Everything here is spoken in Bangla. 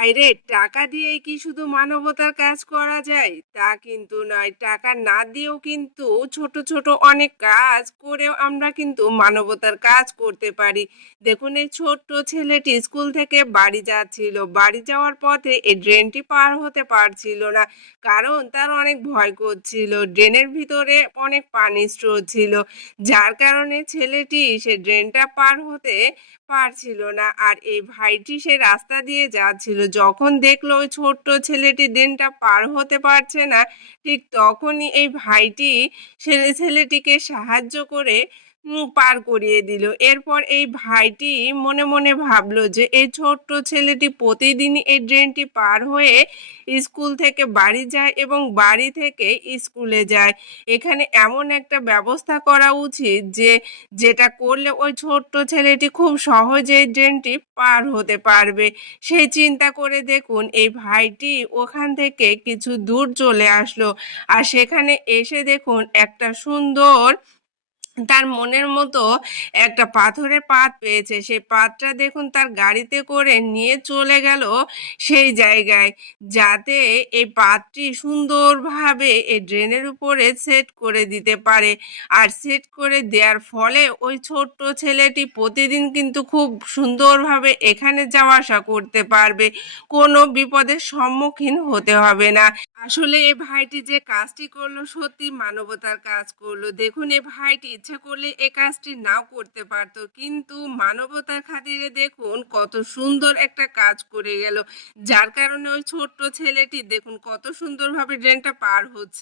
ভাইরে, টাকা দিয়েই কি শুধু মানবতার কাজ করা যায়? তা কিন্তু নয়। টাকা না দিয়েও কিন্তু ছোট ছোট অনেক কাজ করেও আমরা কিন্তু মানবতার কাজ করতে পারি। দেখুন, এই ছোট্ট ছেলেটি স্কুল থেকে বাড়ি যাচ্ছিল। বাড়ি যাওয়ার পথে এই ড্রেনটি পার হতে পারছিল না, কারণ তার অনেক ভয় করছিল। ড্রেনের ভিতরে অনেক পানি স্রোত ছিল, যার কারণে ছেলেটি সে ড্রেনটা পার হতে পারছিল না। আর এই ভাইটি সে রাস্তা দিয়ে যাচ্ছিল, যখন দেখলো ওই ছোট্ট ছেলেটি ড্রেনটা পার হতে পারছে না, ঠিক তখনই এই ভাইটি ছেলেটিকে সাহায্য করে পার করিয়ে দিল। এরপর এই ভাইটি মনে মনে ভাবলো যে এই ছোট্ট ছেলেটি প্রতিদিনই এই ড্রেনটি পার হয়ে স্কুল থেকে বাড়ি যায় এবং বাড়ি থেকে স্কুলে যায়। এখানে এমন একটা ব্যবস্থা করা উচিত যে যেটা করলে ওই ছোট্ট ছেলেটি খুব সহজেই ড্রেনটি পার হতে পারবে। সেই চিন্তা করে দেখুন, এই ভাইটি ওখান থেকে কিছু দূর চলে আসলো, আর সেখানে এসে দেখুন একটা সুন্দর তার মনের মতো একটা পাথরের পাত পেয়েছে। সেই পাতটা দেখুন তার গাড়িতে করে নিয়ে চলে গেল সেই জায়গায়, যাতে এই পাতটি সুন্দরভাবে এই ড্রেনের উপরে সেট করে দিতে পারে। আর সেট করে দেওয়ার ফলে ওই ছোট্ট ছেলেটি প্রতিদিন কিন্তু খুব সুন্দরভাবে এখানে যাওয়া আসা করতে পারবে, কোনো বিপদের সম্মুখীন হতে হবে না। আসলে এই ভাইটি যে কাজটি করলো সত্যি মানবতার কাজ করলো। দেখুন, এই ভাইটি ইচ্ছা করলে এই কাজটি নাও করতে পারতো, কিন্তু মানবতার খাতিরে দেখুন কত সুন্দর একটা কাজ করে গেল, যার কারণে ওই ছোট্ট ছেলেটি দেখুন কত সুন্দরভাবে ড্রেনটা পার হচ্ছে।